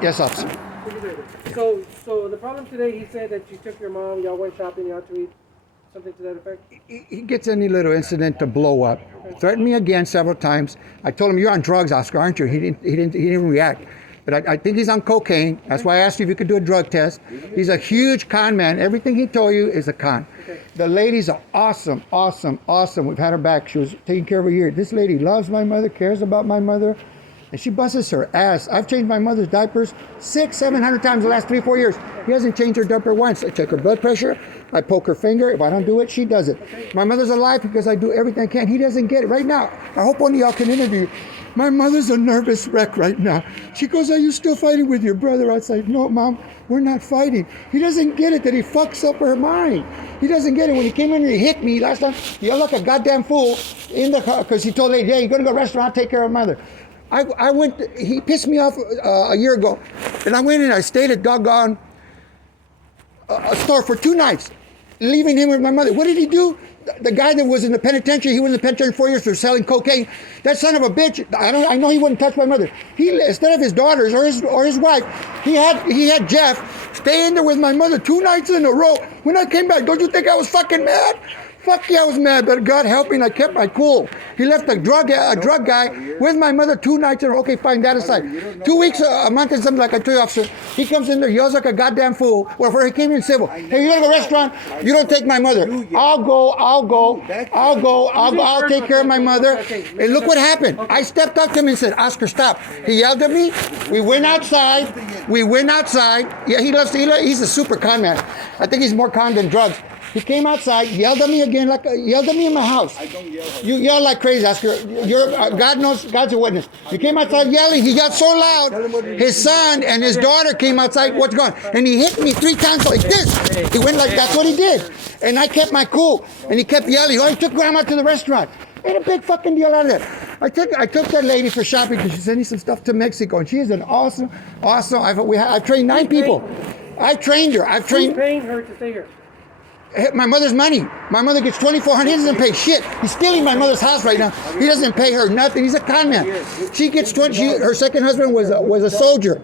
Yes, officer. So the problem today, he said that you took your mom, y'all went shopping, y'all to eat, something to that effect? He gets any little incident to blow up. Threatened me again several times. I told him, "You're on drugs, Oscar, aren't you?" He didn't react. But I think he's on cocaine. That's why I asked you if you could do a drug test. He's a huge con man. Everything he told you is a con. Okay. The ladies are awesome, awesome, awesome. We've had her back. She was taking care of her year. This lady loves my mother, cares about my mother, and she busts her ass. I've changed my mother's diapers 600-700 times in the last 3-4 years. He hasn't changed her diaper once. I check her blood pressure. I poke her finger. If I don't do it, she does it. My mother's alive because I do everything I can. He doesn't get it right now. I hope one of y'all can interview. My mother's a nervous wreck right now. She goes, "Are you still fighting with your brother?" I say, "No, Mom, we're not fighting." He doesn't get it that he fucks up her mind. He doesn't get it. When he came in and he hit me last time, he yelled like a goddamn fool in the car because he told the lady, "Hey, you go to the restaurant, take care of mother." I went, he pissed me off a year ago, and I went and I stayed at doggone a store for 2 nights, leaving him with my mother. What did he do? The guy that was in the penitentiary, he was in the penitentiary 4 years for selling cocaine. That son of a bitch, I know he wouldn't touch my mother. He, instead of his daughters or his wife, he had Jeff stay in there with my mother 2 nights in a row. When I came back, don't you think I was fucking mad? Fuck yeah, I was mad, but God helping, I kept my cool. He left a drug guy with my mother 2 nights in a row. Okay, fine, that aside. 2 weeks, a month and something, like I told you, officer. He comes in there, yells like a goddamn fool. Well, he came in civil. "Hey, you go to a restaurant, you don't take my mother." I'll go, I'll take care of my mother. And look what happened. I stepped up to him and said, "Oscar, stop." He yelled at me. We went outside. Yeah, he's a super con man. I think he's more con than drugs. He came outside, yelled at me again, yelled at me in my house. I don't yell. You yell like crazy, Oscar. God knows, God's a witness. You came outside yelling. He got so loud. His son and his daughter came outside. What's going on? And he hit me 3 times like this. He went like, that's what he did. And I kept my cool. And he kept yelling. "Oh, he took grandma to the restaurant." Made a big fucking deal out of that. I took that lady for shopping because she sent me some stuff to Mexico. And she is an awesome. I've trained 9 people. I've trained her. Who's paying her to stay here? My mother's money. My mother gets $2,400. He doesn't pay shit. He's stealing my mother's house right now. He doesn't pay her nothing. He's a con man. She gets her second husband was a soldier.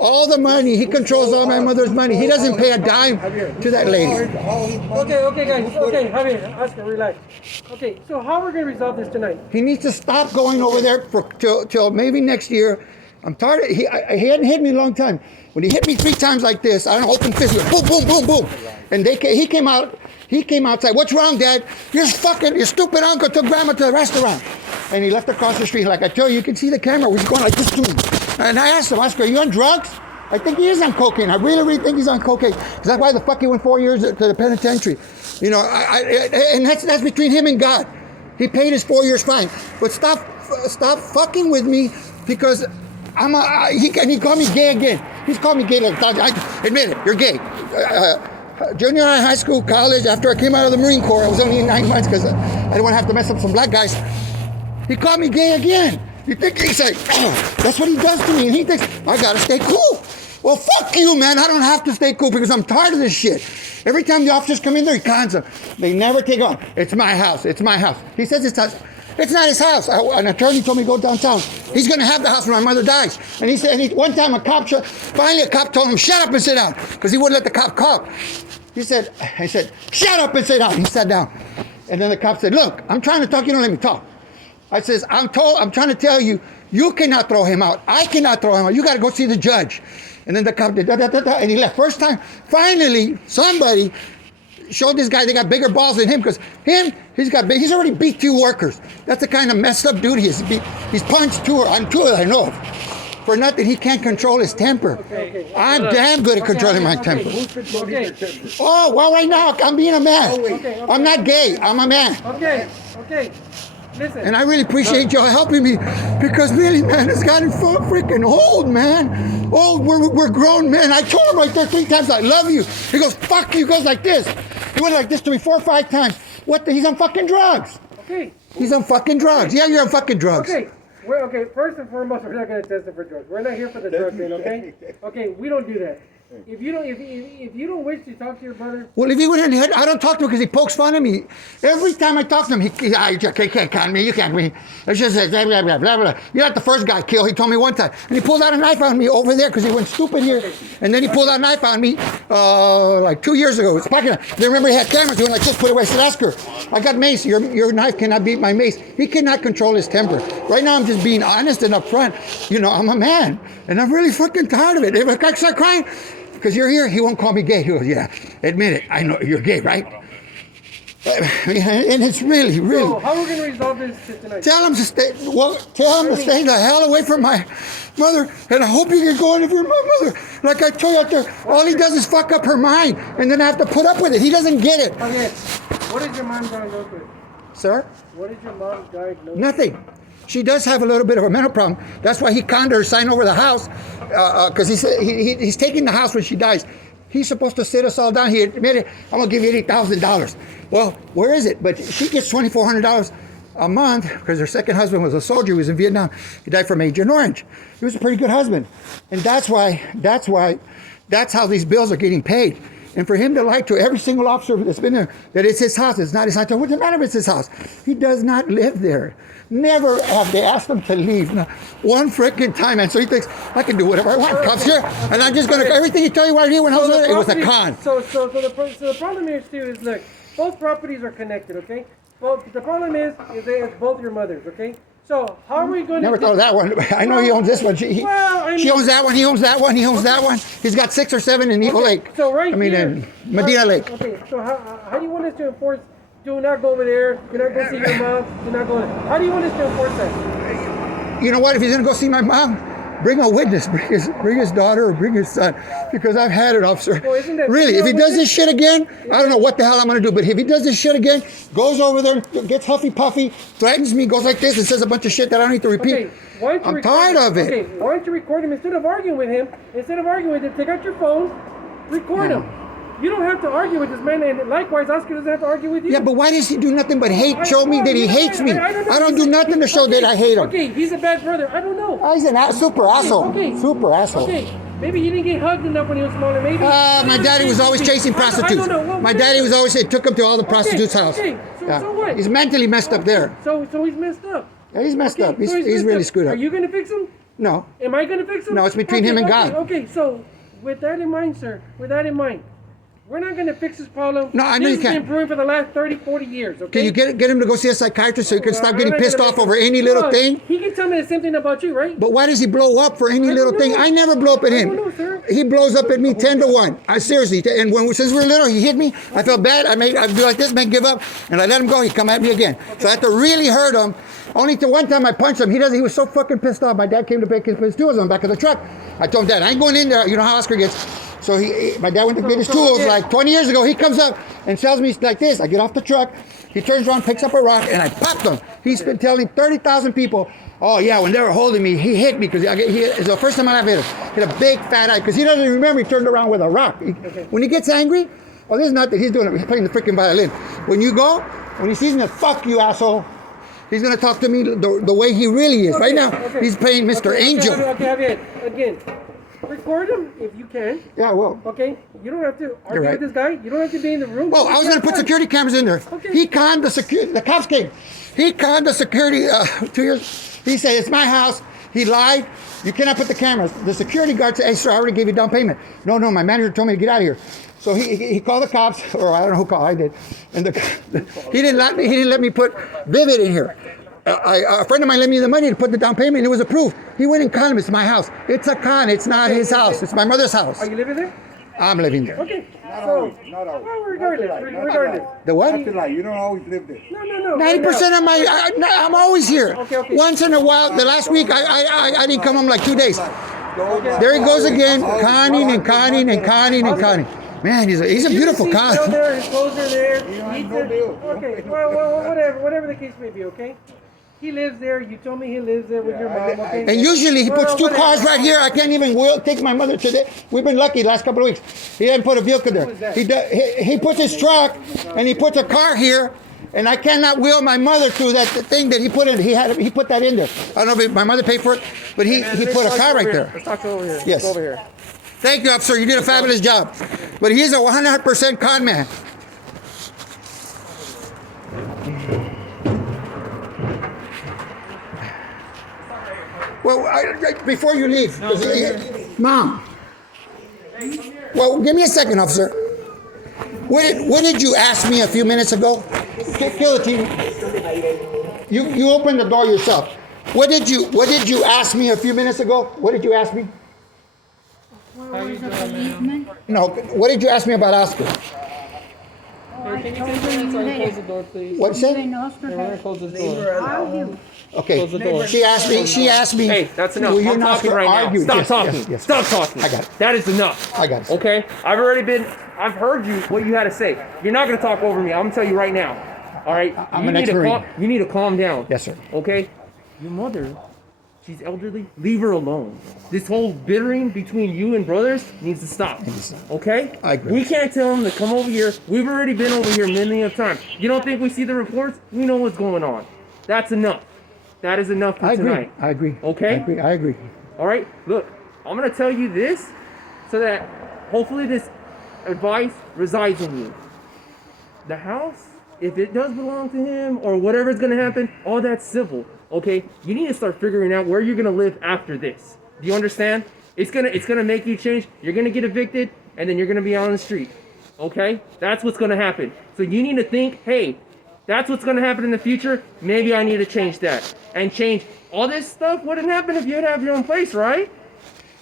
All the money. He controls all my mother's money. He doesn't pay a dime to that lady. Okay, guys. Okay, Javier, Oscar, relax. Okay, so how are we going to resolve this tonight? He needs to stop going over there till maybe next year. I'm tired. He hadn't hit me in a long time. When he hit me 3 times like this, I don't open fist. Boom, boom, boom, boom. And he came out. He came outside. "What's wrong, Dad? Your stupid uncle took grandma to the restaurant." And he left across the street. Like I tell you, you can see the camera. He's going like this to me. And I asked him, "Oscar, are you on drugs?" I think he is on cocaine. I really think he's on cocaine. Because that's why the fuck he went 4 years to the penitentiary. You know, and that's between him and God. He paid his 4 years fine. But stop fucking with me because he called me gay again. He's called me gay like I admit it, you're gay. Junior high school, college, after I came out of the Marine Corps, I was only in 9 months because I didn't want to have to mess up some black guys. He called me gay again. You think he's like, that's what he does to me, and he thinks I gotta stay cool. Well, fuck you, man. I don't have to stay cool because I'm tired of this shit. Every time the officers come in there, he cons them. They never take on. "It's my house. It's my house." He says it's house. It's not his house. An attorney told me to go downtown. He's going to have the house when my mother dies. And he said, one time finally a cop told him, "Shut up and sit down," because he wouldn't let the cop talk. I said, "Shut up and sit down." He sat down. And then the cop said, "Look, I'm trying to talk. You don't let me talk." I says, I'm trying to tell you, you cannot throw him out. I cannot throw him out. You got to go see the judge. And then the cop did and he left. First time, finally, somebody showed this guy they got bigger balls than him because he's already beat 2 workers. That's the kind of messed up dude he is. He's punched 2 that I know of. For nothing, he can't control his temper. Okay. I'm damn good at controlling my temper. Okay. Oh, well, right now, I'm being a man. Okay. I'm not gay. I'm a man. Okay. Listen. And I really appreciate y'all helping me because really, man, it's gotten so freaking old, man. Oh, we're grown men. I told him right there 3 times, I love you. He goes, fuck you. He goes like this. He went like this to me 4 or 5 times. He's on fucking drugs. Okay. He's on fucking drugs. Yeah, you're on fucking drugs. Okay. First and foremost, we're not going to test him for drugs. We're not here for the drug thing, okay? Okay, we don't do that. If you don't wish to talk to your brother, Well, if he went in, I don't talk to him because he pokes fun at me. Every time I talk to him, you can't con me, you can't me. It's just blah, blah, blah, blah, blah. You're not the first guy killed. He told me one time. And he pulled out a knife on me over there because he went stupid here. And then he pulled out a knife on me like 2 years ago. It's pocket. Then remember he had cameras doing like this, put it away. I said, ask her. I got mace. Your knife cannot beat my mace. He cannot control his temper. Right now I'm just being honest and upfront. You know, I'm a man. And I'm really fucking tired of it. If I start crying, because you're here, he won't call me gay. He goes, yeah, admit it. I know you're gay, right? And it's really. So how are we going to resolve this shit tonight? Tell him to stay the hell away from my mother. And I hope you get going if you're my mother. Like I told you out there, all he does is fuck up her mind. And then I have to put up with it. He doesn't get it. Okay, what is your mom diagnosed with? Sir? What is your mom diagnosed with? Nothing. She does have a little bit of a mental problem. That's why he conned her to sign over the house, because he's taking the house when she dies. He's supposed to sit us all down. He admitted, I'm going to give you $80,000. Well, where is it? But she gets $2,400 a month because her second husband was a soldier. He was in Vietnam. He died from Agent Orange. He was a pretty good husband. And that's how these bills are getting paid. And for him to lie to every single officer that's been there that it's his house, it's not his house. What's the matter if it's his house? He does not live there. Never have they asked him to leave. Not one freaking time. And so he thinks, I can do whatever I want. Cops here. And I'm just going to, everything he tell you right here when I was there, it was a con. So the problem here, Stu, is look, both properties are connected, okay? The problem is it's both your mothers, okay? So how are we going to... Never thought of that one. I know he owns this one. She owns that one. He owns that one. He owns that one. He's got 6 or 7 in Eagle Lake. So in Medina Lake. Okay, so how do you want us to enforce, do not go over there, do not go see your mom, do not go there. How do you want us to enforce that? You know what? If he's going to go see my mom, bring a witness. Bring his daughter or bring his son. Because I've had it, officer. Well, isn't that really, if he does this shit again, I don't know what the hell I'm going to do. But if he does this shit again, goes over there, gets huffy puffy, threatens me, goes like this and says a bunch of shit that I don't need to repeat. Okay, I'm tired of it. Okay, why don't you record him instead of arguing with him? Take out your phone, record him. You don't have to argue with this man, and likewise, Oscar doesn't have to argue with you. Yeah, but why does he do nothing but hate? Show me that he hates me. I don't do nothing to show that I hate him. Okay, he's a bad brother. I don't know. He's an super asshole. Okay. Super asshole. Okay, maybe he didn't get hugged enough when he was smaller. Maybe. My daddy was always chasing prostitutes. I don't know. My daddy was always took him to all the prostitutes' house. Okay, so what? He's mentally messed up there. So he's messed up. Yeah, he's messed up. He's messed really up. screwed up. Are you going to fix him? No. Am I going to fix him? No, it's between him and God. Okay, so with that in mind, sir, we're not going to fix this problem. No, I know you can't. This has been brewing for the last 30, 40 years, okay? Can you get him to go see a psychiatrist so he can stop getting pissed off over any little thing? He can tell me the same thing about you, right? But why does he blow up for any little thing? I never blow up at him. I don't know, sir. He blows up at me 10 to 1. Seriously. And since we were little, he hit me. I felt bad. I'd be like this, man, give up. And I let him go. He'd come at me again. So I had to really hurt him. Only to one time I punched him. He was so fucking pissed off. My dad came to pick his tools on the back of the truck. I told him, Dad, I ain't going in there. You know how Oscar gets. So my dad went to get his tools like 20 years ago. He comes up and tells me like this. I get off the truck. He turns around, picks up a rock, and I popped him. He's been telling 30,000 people, oh yeah, when they were holding me, he hit me because it's the first time I ever hit him. He had a big fat eye because he doesn't remember he turned around with a rock. When he gets angry, oh, this is not that he's doing it. He's playing the freaking violin. When he sees me, fuck you, asshole. He's going to talk to me the way he really is. Right now, he's playing Mr. Angel. Okay, again. Record him if you can. Yeah, I will. Okay? You don't have to argue with this guy. You don't have to be in the room. Well, I was going to put security cameras in there. Okay. He conned the cops came. He conned the security 2 years. He said, it's my house. He lied. You cannot put the cameras. The security guard said, hey, sir, I already gave you down payment. No, my manager told me to get out of here. So he called the cops, or I don't know who called, I did. And he didn't let me put Vivid in here. A friend of mine lent me the money to put the down payment, and it was approved. He went and conned him. It's my house. It's a con. It's not his house. It's my mother's house. Are you living there? I'm living there. Okay. Not So, always, not always. well, regardless, Not to lie, not to regardless. lie. The what? Not to lie, you don't always live there. No. 90% of my, I'm always here. Okay. Once in a while, the last week, I didn't come home like 2 days. Don't lie. There he goes again, conning and conning and conning and conning. Man, he's a beautiful Still con. there, his clothes are there. don't He's have no there. bill. Okay, well, whatever the case may be, okay? He lives there. You told me he lives there with your mom, okay? And usually he puts Well, two whatever. cars right here. I can't even take my mother today. We've been lucky the last couple of weeks. He didn't put a vehicle there. is that? He puts his truck and he puts a car here. And I cannot wheel my mother through that thing that he put in. He put that in there. I don't know if my mother paid for it, but he put a car right there. Let's talk over here. Yes. Let's go over here. Thank you, officer. You did a fabulous job. But he's a 100% con man. Well, before you leave, Mom. Well, give me a second, officer. What did you ask me a few minutes ago? Kill the TV. You opened the door yourself. What did you ask me a few minutes ago? What did you ask me? No. What did you ask me about Oscar? Can you close the door, please? What you Even said? Oscar We're gonna has close the door. argued. Okay. Close the door. She asked me. Hey, that's enough. Will you I'm not talking right argue? now. Stop Yes, talking. yes, yes. Stop talking. I got it. That is enough. I got it. Okay? I've heard you, what you had to say. You're not going to talk over me. I'm going to tell you right now. All right? I'm an ex-Marine. You need to calm down. Yes, sir. Okay? Your mother, she's elderly. Leave her alone. This whole bittering between you and brothers needs to stop. Okay? I agree. We can't tell them to come over here. We've already been over here many of times. You don't think we see the reports? We know what's going on. That's enough. That is enough for I agree. tonight. I agree. Okay? I agree. All right, look, I'm gonna tell you this so that hopefully this advice resides in you. The house, if it does belong to him or whatever's gonna happen, all that's civil. Okay, you need to start figuring out where you're gonna live after this. Do you understand? It's gonna make you change. You're gonna get evicted, and then you're gonna be on the street. Okay, that's what's gonna happen. So you need to think, hey, that's what's gonna happen in the future. Maybe I need to change that and change all this stuff. Wouldn't happen if you'd have your own place, right?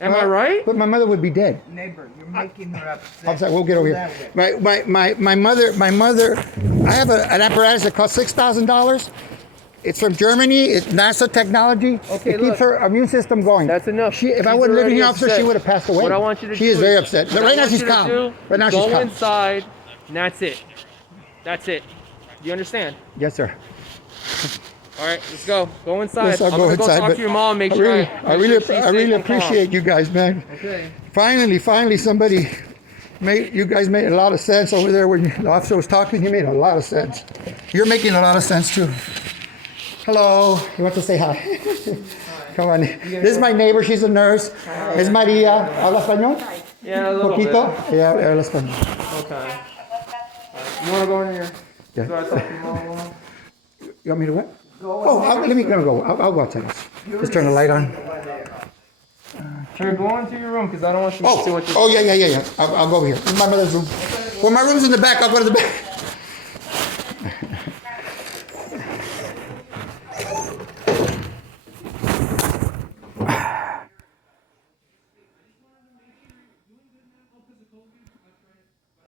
Am I right? But my mother would be dead. Neighbor, you're making her upset. I'm sorry, we'll get over here. My mother, I have an apparatus that costs $6,000. It's from Germany. It's NASA technology. Okay, it keeps look. her immune system going. That's enough. If I She's wasn't living already here, officer, she upset. would have passed away. What I want you to she do is very upset. what I Right now want she's you to calm. do Right now is she's go calm. inside, and that's it. That's it. Do you understand? Yes, sir. All right, let's go. Go inside. Yes, I'll I'm go gonna inside. go talk but to your mom. Make I sure really, make I really, sure she's I safe really and calm. appreciate you guys, man. Okay. Finally, somebody you guys made a lot of sense over there when the officer was talking. You made a lot of sense. You're making a lot of sense too. Hello. You want to say hi? Come on. This is my neighbor. She's a nurse. Es Maria. ¿Habla español? Yeah, a little Poquito? bit. Yeah, habla español. Okay. You want to go in here? Yeah. So I talk to your mom. You want me to what? Let me go. I'll go outside. Just turn the light on. Here, go into your room because I don't want you to see what you're Yeah. I'll go over here. This is my mother's room. Well, my room's in the back. I'll go to the back.